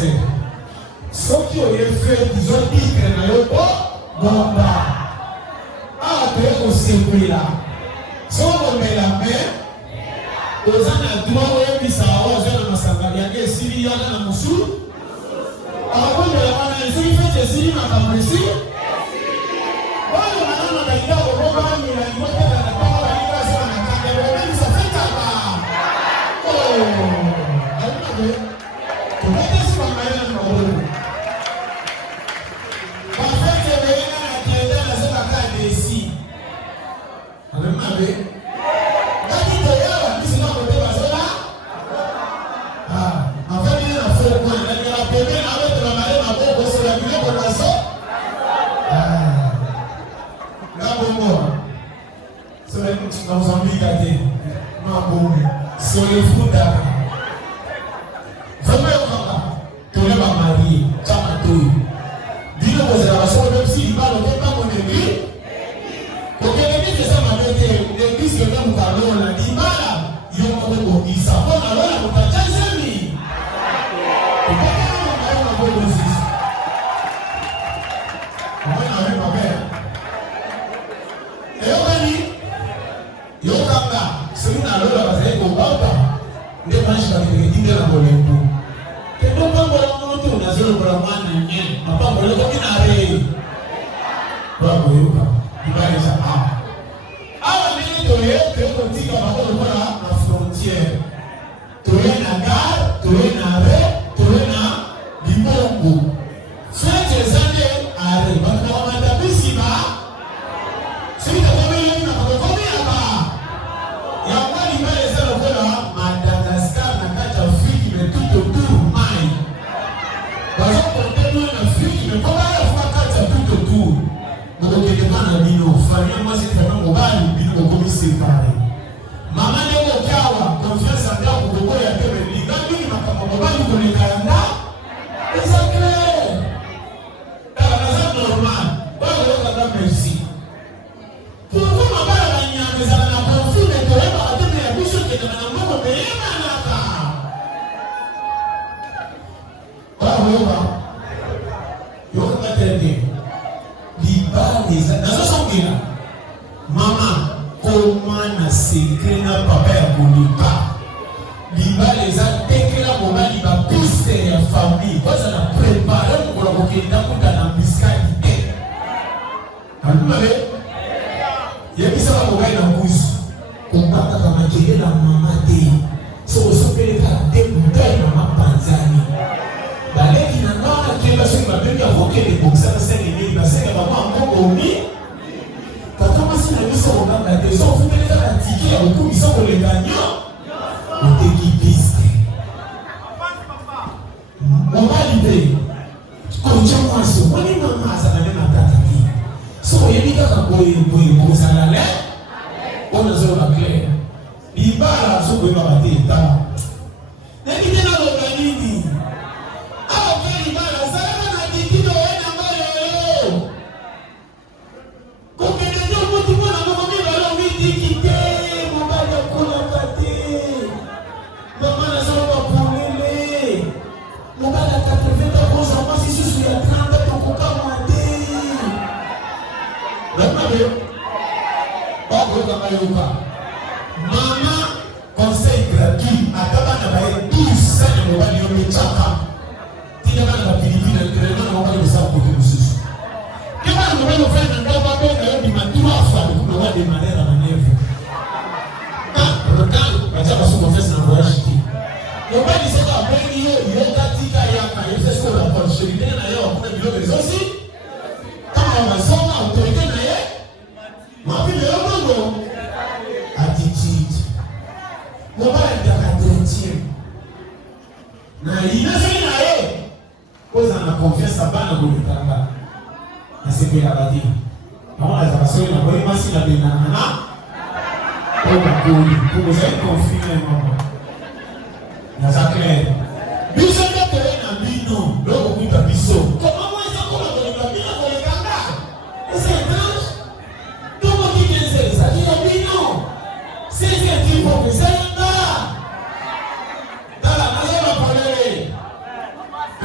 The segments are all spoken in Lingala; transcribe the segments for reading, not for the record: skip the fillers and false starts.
sœur. Ce qui aurait fait, ils ont dit que bon, ah, tu es aussi pris là. Si on met la main, aux ans à droit, on est mis ça, on est dans la salle, il y a des Syriens, il y a des Moussou. Alors, on est là, on est ici, il fait des Syriens, on est ici. On est là, on est là, on est là, on est là, on est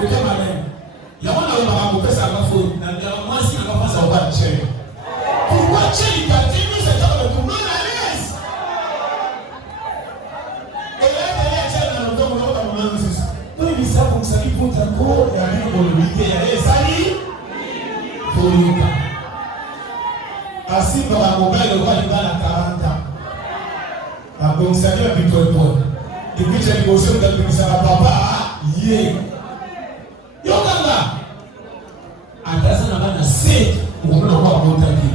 Africain malin. Il y a un homme qui a fait ça à la faute. Moi, si on va faire ça, on va le tuer. Pourquoi tuer les quartiers? Nous, c'est genre de tout mal à l'aise. Et là, il y a un chien dans le temps, on va faire un moment. Donc, il dit ça comme ça, il faut encore, il y a rien pour lui. Il y a des salis pour lui. Ainsi, dans la mobile, le roi, il va à 40 ans. Donc, ça vient du point. Et puis, j'ai négocié avec le ministère à papa. Yeah. Yokanga. Atasa na bana se. Vous pouvez avoir un bon tapis.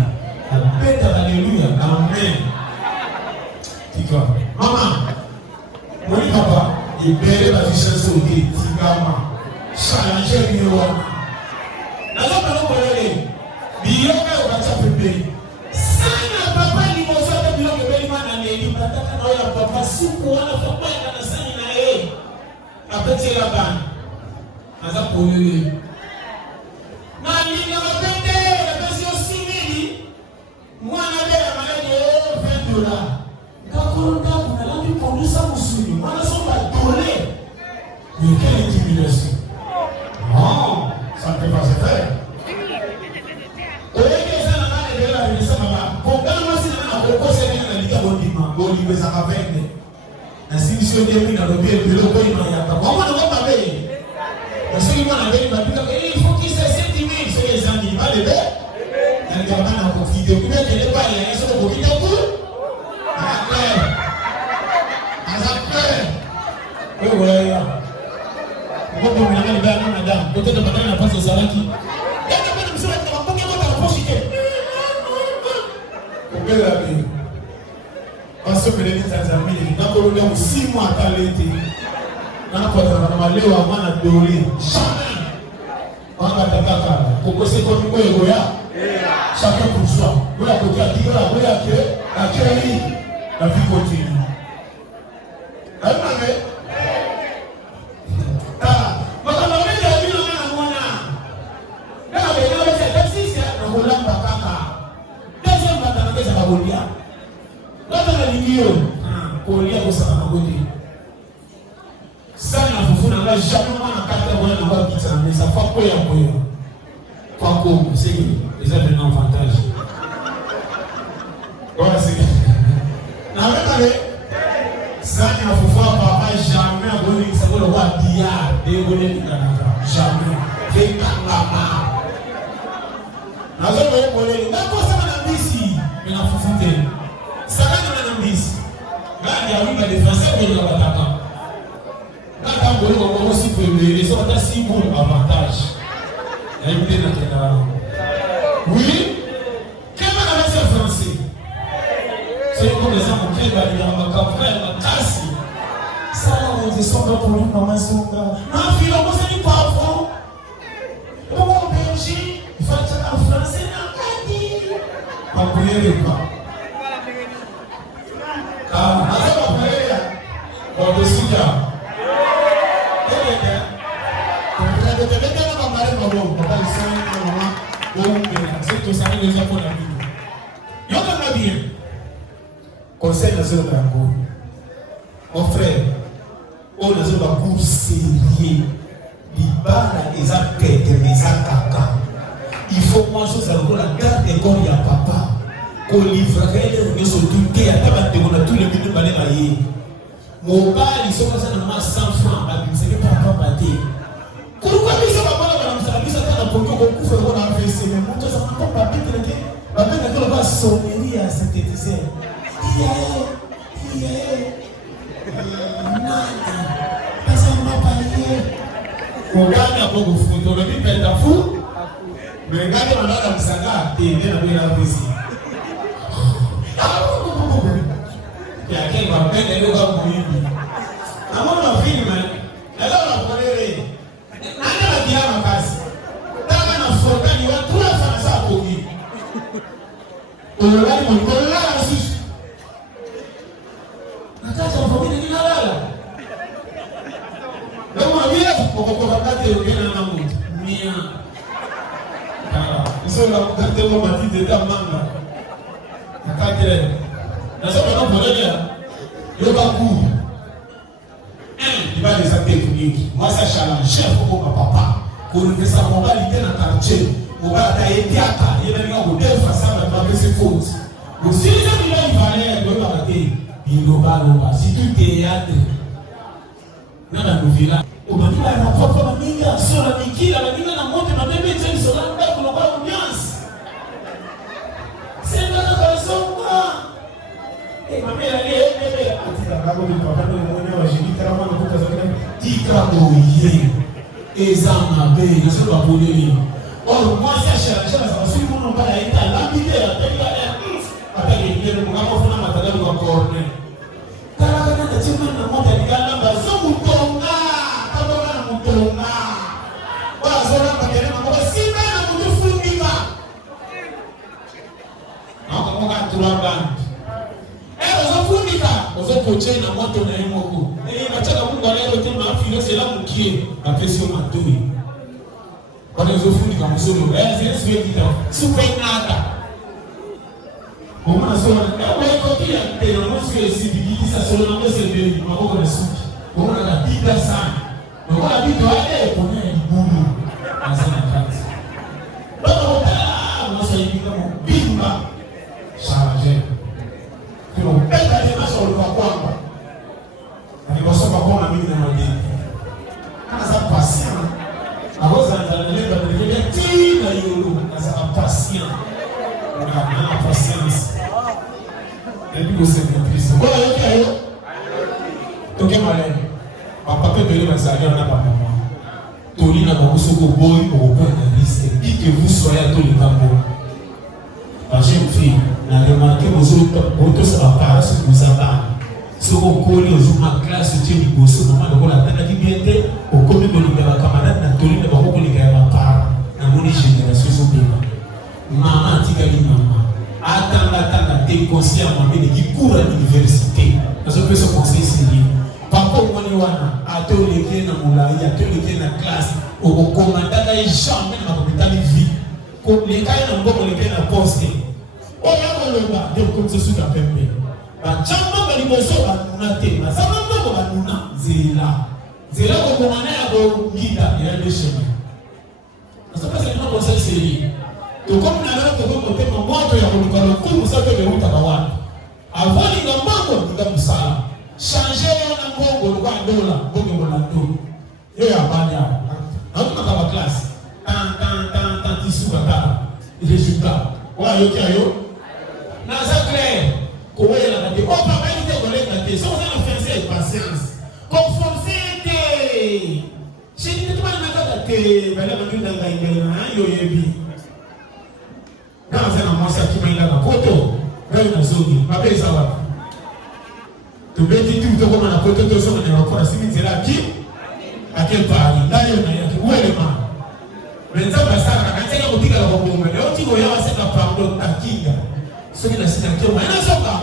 Alléluia. Amen. Tika. Maman. Oui, papa. Il perd la vie sur le pied. Tika. Changer le roi. N'a pas de problème. Biyoka au bâtiment pépé. Ça n'a pas de limousine de biyoka belimana neli. Nataka na oya papa. Si pour la papa il a sani na e. Après la ban. Aza pollué. Nani na mapende la version simili. Moi na bela malade $20. Kakolonda kuna lambi kondusa musuni. Mwana somba dolé. Mais quelle intimidation. Non, ça ne peut pas se faire. Ainsi, si on dit dans le bien, il faut qu'il se sente timide, c'est les amis, pas les bêtes. Il y a un profité. Vous pouvez dire pas, il y a un seul profité au bout. Après. Oui, oui. Vous pouvez me dire, madame, peut-être que madame n'a pas de salaki. Il y a un peu de monsieur, il y a un peu de profité. Vous pouvez la vie. Parce que les Tanzanie, dans le 6 mois à l'été, dans le Léo, on a doré. Jamais. On a d'accord. Pour que c'est comme nous, chacun pour soi. Vous la côté à qui, vous la vie continue. Allez, ça n'a jamais mais ça fait quoi c'est les avantages. Voilà, c'est ça n'a papa jamais abonné ça le roi Dia jamais fait papa d'accord ça m'a ici mais la foufoute ça m'a ici là il y a eu des Français qui ont attaqué quand on aussi les autres si bon avantage oui quel va la français c'est comme les gens qui va dire ma campagne ma casse ça on dit son pour nous maman c'est non fille on se dit pas bon on va en Belgique il faut être en français n'a pas dit pas brûler pas ah ça va brûler on décide conseil de zéro d'ango. Mon frère, on a zéro d'ango sérieux. L'ibana est à tête, mais à caca. Il faut manger ça, la garde et comme il y a papa. Qu'on livrerait les sur tout le à tabac de mon tous les minutes balais maillés. Mon père, ils sont passés dans 100 francs, mais c'est pas papa batté. Pourquoi ils sont pas là dans la salle, ils sont dans le premier coup, ils vont en faire, mais moi, ça m'a pas papé, la même école va sonner à synthétiser. On gagne un peu de foot, on veut dire qu'elle est fou, mais regardez on a la saga, et bien avec la poésie. Il y a quelqu'un qui va mettre les gens pour lui. À mon film, elle a la première. Elle a dit à ma casse. Dans la photo, il va tout la faire ça pour lui. On l'a dit, il va les acter pour moi, ça challenge, chef pour mon papa. kolekesa mobali te na quartier mobali atayetiaka ye nalinga kodefa sanga bapesi faute osiliza bilai valeur koyebaka te bilobaloba surtout théâtre na banovila obaninga na papa baninga sola mikila baninga na mote babebe telisola ndako lokola ambiance sengana bazonga mamela le atika ngako bipapa no mwana wa jini trama no kukazakana tika oye ezama be naso baboneli or moi ça cherche ça suit mon pas être l'habité la tête avec les gens pour avoir na matala ko corner kala kana na chima na moja nikana bazo mutonga kabona na mutonga bazora bakere na simba na mutufundika na kwa tulamba ozokoche na moto na yemoko bataka mungu alero te mafilo c'est là mukie la pression matui on ezofundika musolo zile kita super nada omana sona ko kia te na mosu esibiki sa solo na mosu ebe mako na suki omana na bida sana omana bido ale kona ibulu azana kati baba ta mosu ibika mo bimba charger kilo peta ni maso kwa kwamba akibasoma kwa mimi na madini kana za patient aroza ndaleleba ndaleleba tina yulu kana za patient na patience et puis c'est une prise voilà yoki ayo toke malé papa peut donner ma salaire na papa toli na babuso ko boy ko ko na risque et que vous soyez à tous les temps jeune fille n'a remarqué vos autres ça va pas ce que vous avez ce qu'on connaît aux en classe tu es bossé maman donc la tête qui vient de au commun de la camarade na toli na bako ko lika ma part na mon génération so bien maman tikali maman attends t'es conscient maman qui court à l'université parce que ce conseil c'est lié papa mwani wana atoleke na mulai atoleke na classe au commandant et jamais na hôpital vie ko les cas na mboko les na poste oya koloba de comme ce sous la pembe ba chamba ba liboso ba nuna te ba sama mboko ba nuna zela ko komana ya ko ngida ya de chemin ça passe dans conseil série to comme na la to ko te moto ya ko ko ko musa to de ruta ba wa avali na mboko nda musala changer na mboko kwa dola mboko na ndo yo ya banya na tuna ka classe tan tisu ba résultat wa yo kayo na ça clair ko wela na te opa ba ni te ko le na te so ça na faire patience conformité chez ni te ba na ka te ba la ndu ndanga ingana yo yebi dans un moment ça qui m'a na photo ba na zogi ba be ça va to be ti tu to ko na photo to so na ko na simi zela ki à quel pari là yo na yaki wele ma benza basaka kateka kutika la bomba leo tiko yawa seka pardon takinga soki na sinaki moi na soka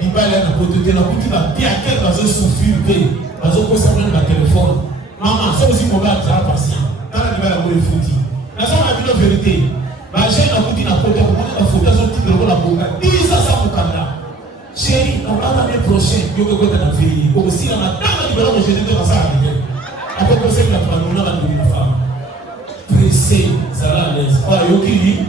ibala na pote na kutika pia quel bazo souffrir pe bazo ko sa na téléphone maman so aussi mo ba za patient tala ni bala ko le futi na so na bilo vérité ba je na kuti na pote ko na photo zo tiko la boka disa sa mukanda chérie on va l'année prochaine yo ko ta na vie ko si na tala ni bala ko je te na sa ni après ko se na pa na na femme pressé ça la laisse pas yo qui